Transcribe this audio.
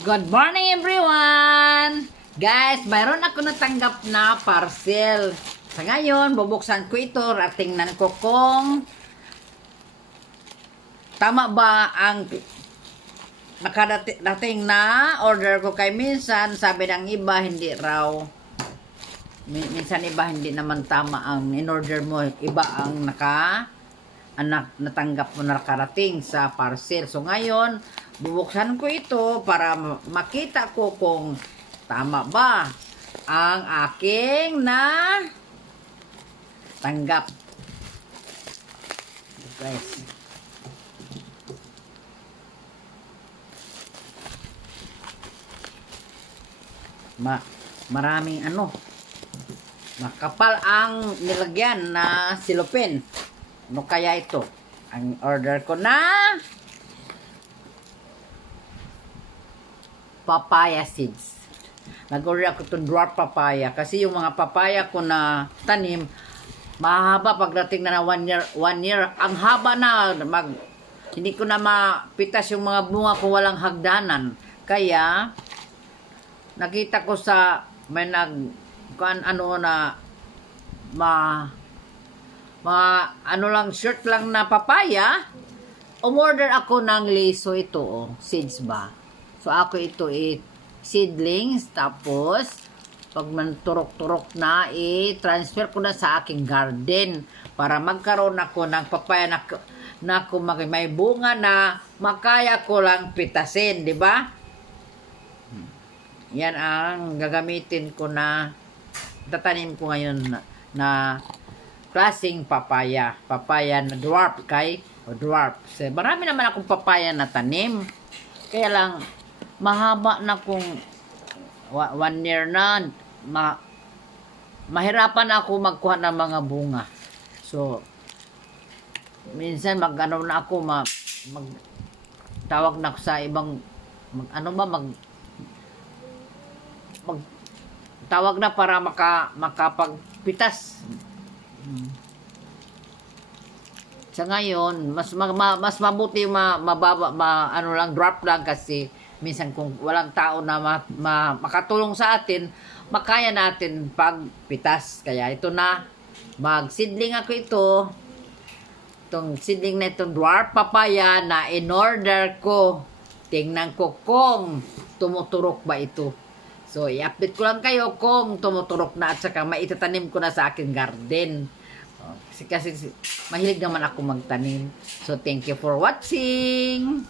Good morning everyone! Guys, mayroon ako natanggap na parcel. Sa ngayon, bubuksan ko ito at tingnan ko kung tama ba ang nakadating na order ko kay minsan. Sabi ng iba, hindi raw. Minsan iba, hindi naman tama ang in-order mo. Iba ang natanggap mo na nakarating sa parcel. So ngayon, bubuksan ko ito para makita ko kung tama ba ang aking na tanggap. Guys. Maraming makapal ang nilagyan na silopin. Ano kaya ito? Ang order ko na papaya seeds. Nag-order ako itong dwarf papaya. Kasi yung mga papaya ko na tanim, mahaba pagdating na 1 year. 1 year. Ang haba na. Hindi ko na mapitas yung mga bunga ko walang hagdanan. Kaya, nakita ko sa may shirt lang na papaya, umorder ako ng liso ito, seeds ba. So ako ito seedlings, tapos pag turok-turok na, transfer ko na sa aking garden para magkaroon ako ng papaya na may bunga na makaya ko lang pitasin, di ba? Yan ang gagamitin ko na tatanim ko ngayon na klaseng papaya. Papaya na dwarf dwarf. Marami naman akong papaya na tanim. Kaya lang, mahaba na kung 1 year na, mahirapan ako magkuha ng mga bunga. So, minsan na ako, tawag na ako sa ibang, tawag na para makapagpitas. Sa ngayon, mas mabuti drop lang kasi minsan kung walang tao na makatulong sa atin, makaya natin pagpitas. Kaya ito na, mag-seedling ako ito. Itong seedling na itong dwarf papaya na in-order ko. Tingnan ko kung tumuturok ba ito. So, i-update ko lang kayo kung tumuturok na at saka maitatanim ko na sa aking garden. Kasi mahilig naman ako magtanim. So, thank you for watching!